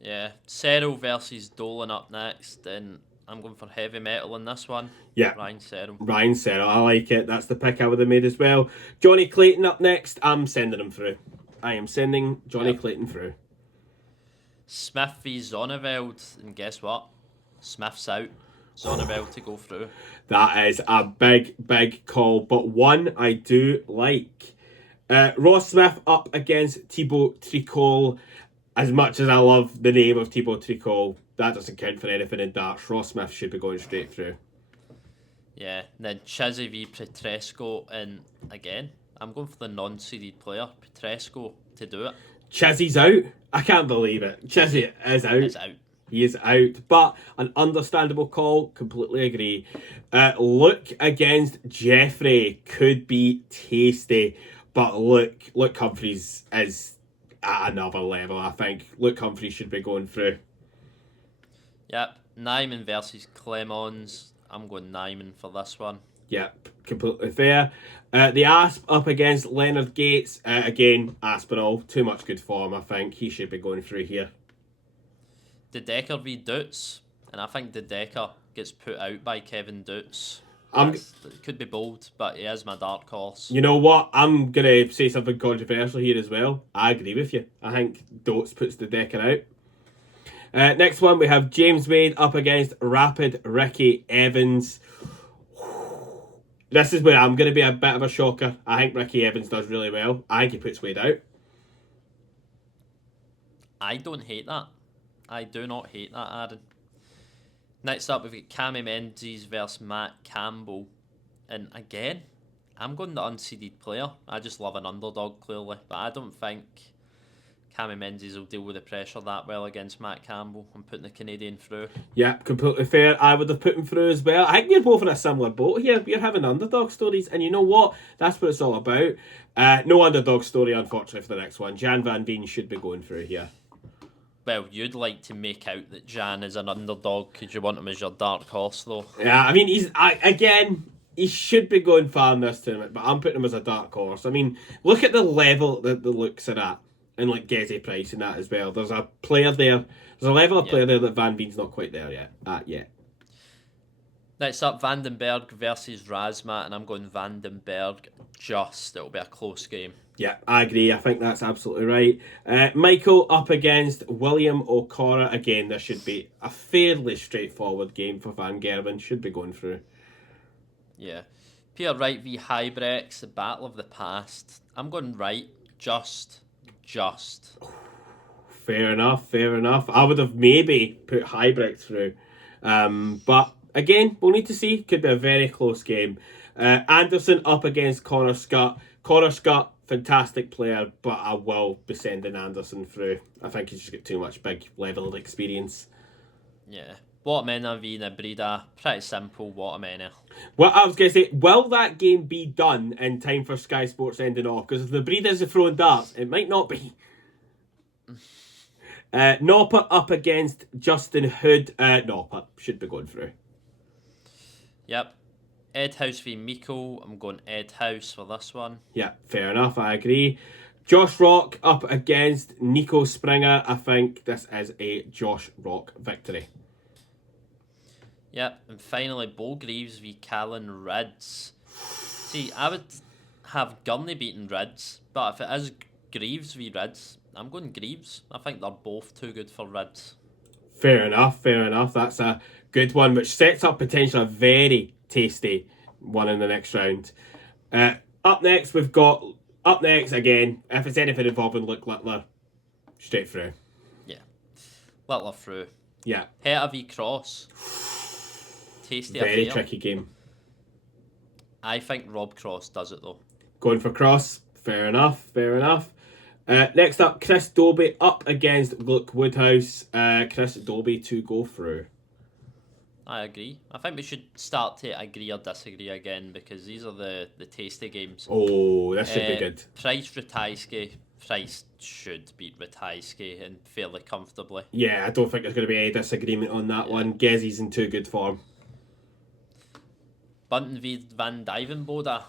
Yeah. Serrell versus Dolan up next, and I'm going for heavy metal in this one. Yeah. Ryan Serrell. Ryan Serrell, I like it. That's the pick I would have made as well. Johnny Clayton up next. I'm sending him through. I am sending Johnny Clayton through. Smith v Zonneveld, and guess what? Smith's out. Zonneveld to go through. That is a big, big call, but one I do like. Ross Smith up against Thibaut Tricol. As much as I love the name of Thibaut Tricol, that doesn't count for anything in darts. Ross Smith should be going straight through. Yeah, and then Chizzy v Petresco, and again, I'm going for the non-seeded player, Petresco, to do it. Chizzy's out? I can't believe it. Chizzy is out. He's out. He is out, but an understandable call. Completely agree. Luke against Jeffrey could be tasty, but Luke Humphries is at another level. I think Luke Humphries should be going through. Yep, Nyman versus Clemons. I'm going Nyman for this one. Yep, completely fair. The Asp up against Leonard Gates. Again, Aspinall. Too much good form, I think. He should be going through here. De Decker v Dutz, and I think De Decker gets put out by Kevin Dutz. It could be bold, but he is my dark horse. You know what? I'm going to say something controversial here as well. I agree with you. I think Dutz puts De Decker out. Next one, we have James Wade up against Rapid Ricky Evans. This is where I'm going to be a bit of a shocker. I think Ricky Evans does really well. I think he puts Wade out. I don't hate that. I do not hate that, Aaron. Next up, we've got Cammy Menzies versus Matt Campbell. And again, I'm going the unseeded player. I just love an underdog, clearly. But I don't think Cammy Menzies will deal with the pressure that well against Matt Campbell and putting the Canadian through. Yeah, completely fair. I would have put him through as well. I think we're both in a similar boat here. We're having underdog stories, and you know what? That's what it's all about. No underdog story, unfortunately, for the next one. Jan Van Veen should be going through here. Well, you'd like to make out that Jan is an underdog because you want him as your dark horse, though. Yeah, I mean, he should be going far in this tournament, but I'm putting him as a dark horse. I mean, look at the level that the looks are at, and like Gezi Price and that as well. There's a player there. There's a level of player there that Van Veen's not quite there yet. Next up, Vandenberg versus Razmat, and I'm going Vandenberg. It'll be a close game. Yeah, I agree. I think that's absolutely right. Michael up against William O'Cora. Again, this should be a fairly straightforward game for Van Gerwen. Should be going through. Yeah. Pierre Wright v Hybrex, the battle of the past. I'm going Wright. Just. Fair enough. I would have maybe put Hybrex through. But again, we'll need to see. Could be a very close game. Anderson up against Connor Scott. Connor Scott, fantastic player, but I will be sending Anderson through. I think he's just got too much big level of experience. Yeah. Watermena v Nebrida. Pretty simple, Watermena. Well, I was going to say, will that game be done in time for Sky Sports ending off? Because if Nebrida's throwing darts, it might not be. Nopper up against Justin Hood. Nopper should be going through. Yep. Ed House v Miko. I'm going Ed House for this one. Yeah, fair enough. I agree. Josh Rock up against Nico Springer. I think this is a Josh Rock victory. Yep. And finally, Bo Greaves v Callan Rids. See, I would have Gurney beating Rids, but if it is Greaves v Rids, I'm going Greaves. I think they're both too good for Rids. Fair enough. That's a good one, which sets up potentially a very tasty one in the next round. Up next again, if it's anything involving Luke Littler, straight through. Yeah. Littler through. Yeah. Heta v Cross. Tasty very affair. tricky game. I think Rob Cross does it though. Going for Cross. Fair enough. Next up, Chris Dobie up against Luke Woodhouse. Chris Dobie to go through. I agree. I think we should start to agree or disagree again because these are the tasty games. Oh, this should be good. Price Ratajski. Price should beat Ratajski and fairly comfortably. Yeah, I don't think there's going to be any disagreement on that one. Gezzy's in too good form. Bunton v Van Dyvenbode.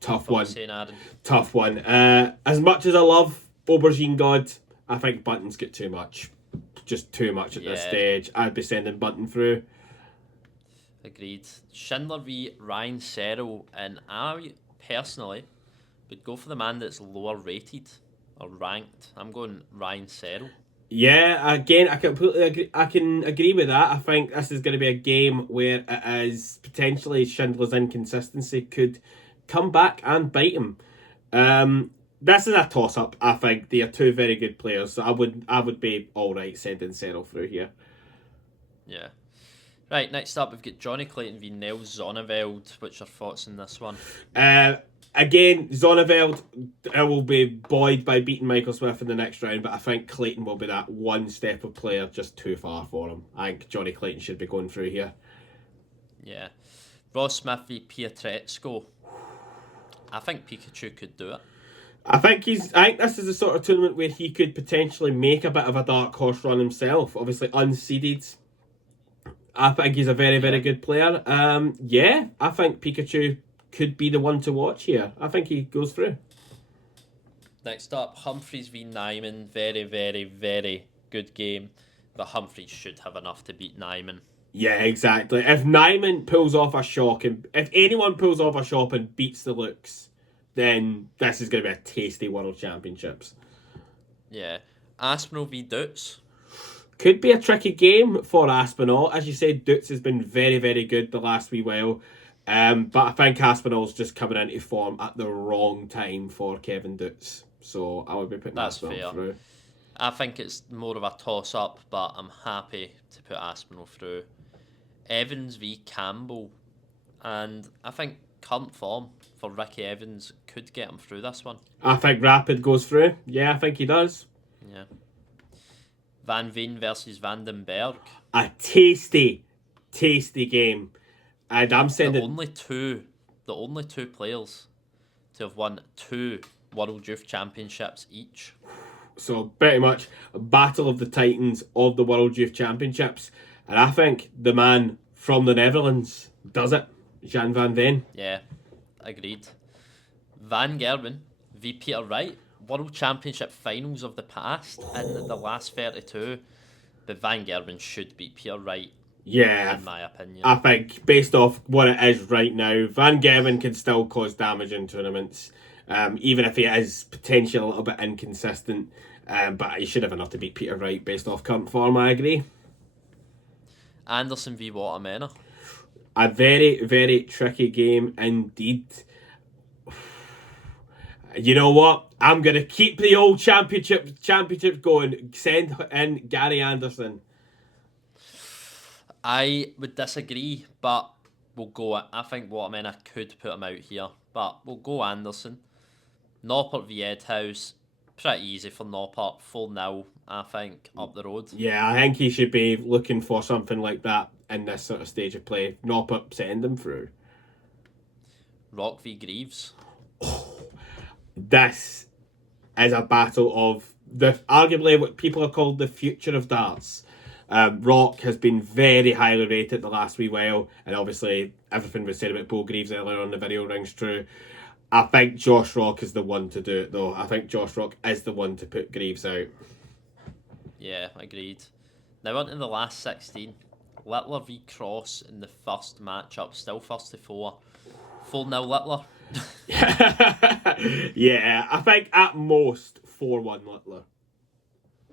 Tough one. As much as I love Aubergine God, I think Bunton's got too much. Just too much at this stage. I'd be sending Bunton through. Agreed. Schindler v Ryan Serrell, and I personally would go for the man that's lower rated or ranked. I'm going Ryan Serrell. Yeah, again, I completely agree. I can agree with that. I think this is going to be a game where it is potentially Schindler's inconsistency could come back and bite him. This is a toss-up, I think. They are two very good players, so I would be alright sending Serrell through here. Yeah. Right, next up we've got Johnny Clayton v Nels Zonneveld. What's your thoughts on this one? Again, Zonneveld will be buoyed by beating Michael Smith in the next round, but I think Clayton will be that one step of player just too far for him. I think Johnny Clayton should be going through here. Yeah. Ross Smith v Pietrezco. I think Pikachu could do it. I think this is the sort of tournament where he could potentially make a bit of a dark horse run himself. Obviously unseeded. I think he's a very, very good player. I think Pikachu could be the one to watch here. I think he goes through. Next up, Humphreys v Nyman. Very, very, very good game. But Humphreys should have enough to beat Nyman. Yeah, exactly. If Nyman pulls off a shock, and if anyone pulls off a shock and beats the looks, then this is going to be a tasty World Championships. Yeah. Aspinall v Dutz. Could be a tricky game for Aspinall. As you said, Dutz has been very, very good the last wee while. But I think Aspinall's just coming into form at the wrong time for Kevin Dutz. So I would be putting Aspinall through. I think it's more of a toss-up, but I'm happy to put Aspinall through. Evans v Campbell. And I think current form for Ricky Evans could get him through this one. I think Rapid goes through. Yeah, I think he does. Yeah. Van Veen versus Vandenberg. A tasty game. And I'm The sending... only two players to have won 2 World Youth Championships each. So pretty much a battle of the titans of the World Youth Championships. And I think the man from the Netherlands does it. Jan van Veen. Yeah, agreed. Van Gerwen v Peter Wright. World Championship finals of the past in the last 32. But Van Gerwen should beat Peter Wright. Yeah, in my opinion. I think based off what it is right now, Van Gerwen can still cause damage in tournaments, even if he is potentially a little bit inconsistent. But he should have enough to beat Peter Wright based off current form, I agree. Anderson v Watermena. A very, very tricky game indeed. You know what? I'm going to keep the old championship going. Send in Gary Anderson. I would disagree, but we'll go. I think Watermena could put him out here, but we'll go Anderson. Noppert v Edhouse. Pretty easy for Noppert. 4-0, I think, up the road. Yeah, I think he should be looking for something like that in this sort of stage of play. Noppert, send him through. Rock v Greaves. This is a battle of arguably what people have called the future of darts. Rock has been very highly rated the last wee while, and obviously everything was said about Bo Greaves earlier on the video rings true. I think Josh Rock is the one to do it though. I think Josh Rock is the one to put Greaves out. Yeah, agreed. Now on to the last 16. Littler v Cross in the first matchup, still first to 4. 4-0 Littler. Yeah, I think at most 4-1 Littler.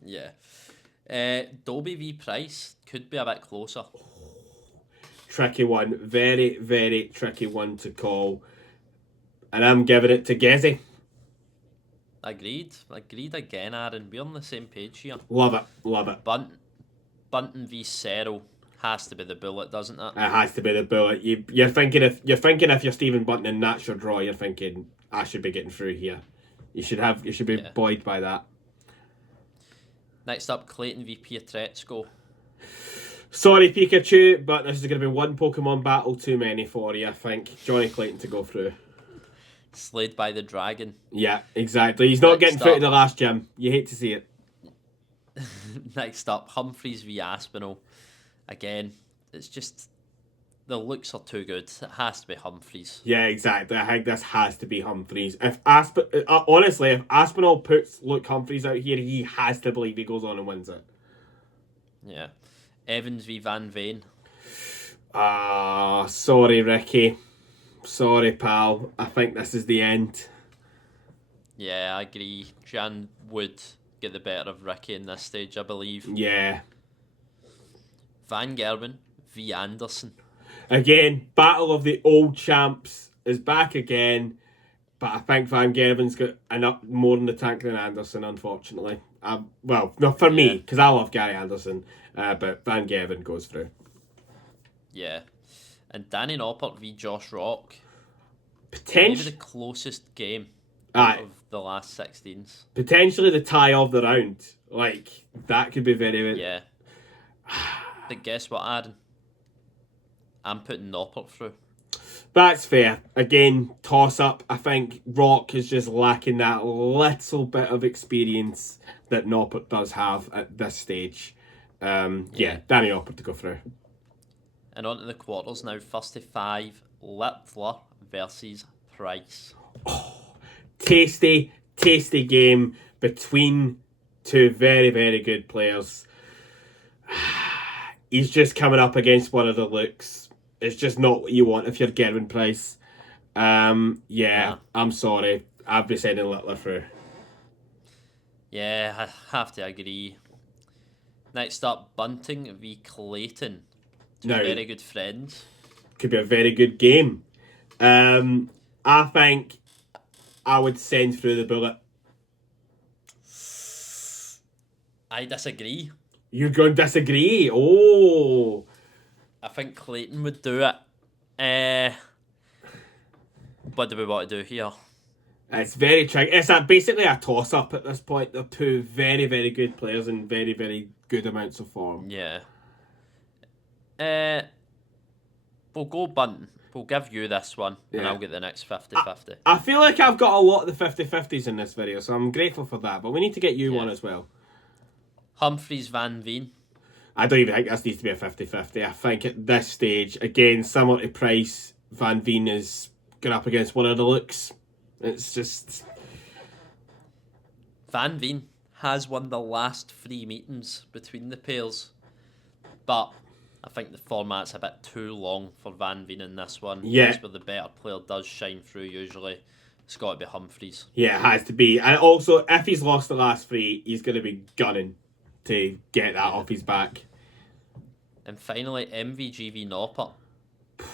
Yeah. Dobie v Price could be a bit closer. Tricky one. Very, very tricky one to call. And I'm giving it to Gezzy. Agreed again, Aaron. We're on the same page here. Love it. Bunton v Serrell has to be the bullet, doesn't it? It has to be the bullet. You're thinking if you're Stephen Bunton and that's your draw, you're thinking I should be getting through here. You should be buoyed by that. Next up, Clayton v Pietreczko. Sorry, Pikachu, but this is going to be one Pokemon battle too many for you, I think. Johnny Clayton to go through. Slayed by the Dragon. Yeah, exactly. He's not getting through to the last gym. You hate to see it. Next up, Humphreys v Aspinall. Again, it's just the looks are too good. It has to be Humphreys. Yeah, exactly. I think this has to be Humphreys. Honestly, if Aspinall puts Luke Humphreys out here, he has to believe he goes on and wins it. Yeah. Evans v Van Veen. Sorry, Ricky. Sorry, pal. I think this is the end. Yeah, I agree. Jan would get the better of Ricky in this stage, I believe. Yeah. Van Gerwen v Anderson. Again, battle of the old champs is back again, but I think Van Gerwen's got enough more in the tank than Anderson, unfortunately. Well, not for me, because I love Gary Anderson, but Van Gerwen goes through. Yeah. And Danny Noppert v Josh Rock. Maybe the closest game of the last 16s. Potentially the tie of the round. Like, that could be very... Yeah. But guess what, Aaron? I'm putting Noppert through. That's fair. Again, toss-up. I think Rock is just lacking that little bit of experience that Noppert does have at this stage. Yeah, Danny Noppert to go through. And on to the quarters now. First to 5, Littler versus Price. Tasty game between two very, very good players. He's just coming up against one of the looks. It's just not what you want if you're Gerwin Price. Yeah, I'm sorry. I've been sending Littler through. Yeah, I have to agree. Next up, Bunting v Clayton. Two very good friends. Could be a very good game. I think I would send through the bullet. I disagree. You're going to disagree? Oh. I think Clayton would do it. What do we want to do here? It's very tricky. It's basically a toss-up at this point. They're two very, very good players in very, very good amounts of form. Yeah. We'll go Bunton. We'll give you this one, and I'll get the next 50-50. I feel like I've got a lot of the 50-50s in this video, so I'm grateful for that. But we need to get you one as well. Humphries, Van Veen. I don't even think this needs to be a 50-50. I think at this stage, again, similar to Price, Van Veen is going up against one of the looks. It's just... Van Veen has won the last 3 meetings between the pairs, but I think the format's a bit too long for Van Veen in this one. Yeah. That's where the better player does shine through usually. It's got to be Humphries. Yeah, it has to be. And also, if he's lost the last 3, he's going to be gunning to get that off his back. And finally, MVGV Noppert.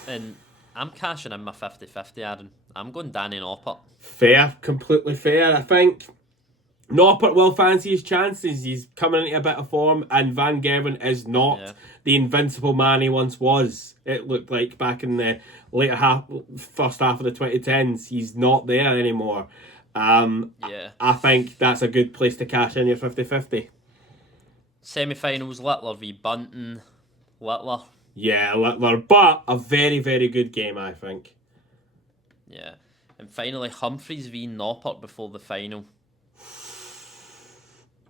And I'm cashing in my 50-50, Aaron. I'm going Danny Noppert. Fair, completely fair. I think Noppert will fancy his chances. He's coming into a bit of form, and Van Gerwen is not the invincible man he once was. It looked like back in the first half of the 2010s. He's not there anymore. I think that's a good place to cash in your 50-50. Semi-finals, Littler v Bunton. Littler. Yeah, Littler, but a very, very good game, I think. Yeah. And finally, Humphries v Noppert before the final.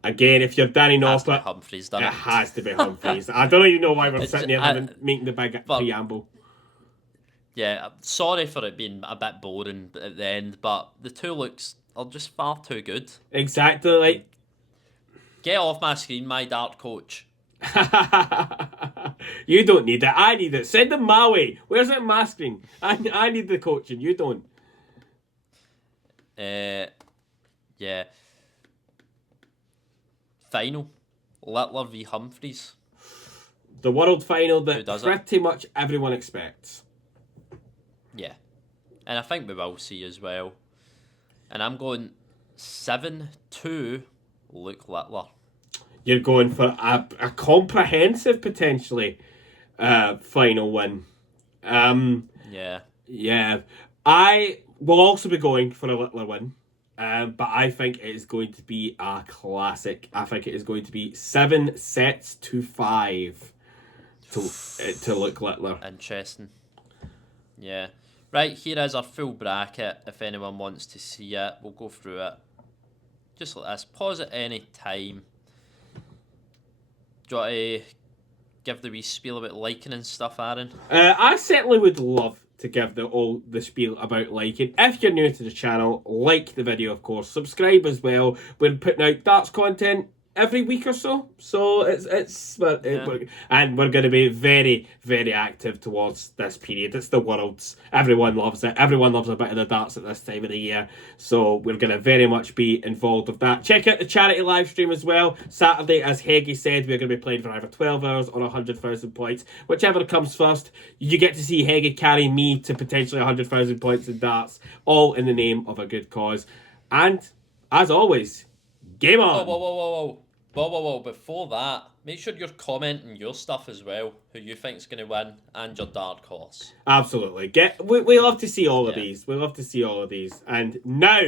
Again, if you're Danny Noppert, Humphries, it has to be Humphries. I don't even know why we're sitting here making the big preamble. Yeah, sorry for it being a bit boring at the end, but the two looks are just far too good. Exactly, like... Get off my screen, my dart coach. You don't need it. I need it. Send them my way. Where's it my screen? I need the coaching. You don't. Yeah. Final. Littler v Humphries. The world final that pretty much everyone expects. Yeah. And I think we will see as well. And I'm going 7-2 Luke Littler. You're going for a comprehensive, potentially, final win. Yeah. I will also be going for a Littler win. But I think it is going to be a classic. I think it is going to be 7-5 to Luke Littler. Interesting. Yeah. Right, here is our full bracket. If anyone wants to see it, we'll go through it. Just like this. Pause at any time. Do you want to give the wee spiel about liking and stuff, Aaron? I certainly would love to give the spiel about liking. If you're new to the channel, like the video, of course. Subscribe as well. We're putting out darts content every week or so. So and we're going to be very, very active towards this period. It's the Worlds. Everyone loves it. Everyone loves a bit of the darts at this time of the year. So we're going to very much be involved with that. Check out the charity live stream as well. Saturday, as Heggie said, we're going to be playing for either 12 hours or 100,000 points. Whichever comes first, you get to see Heggie carry me to potentially 100,000 points in darts. All in the name of a good cause. And, as always, game on! Whoa. Before that, make sure you're commenting your stuff as well, who you think's going to win, and your dark horse. Absolutely. We love to see all of these. We love to see all of these. And now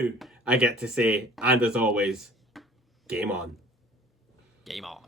I get to say, and as always, game on. Game on.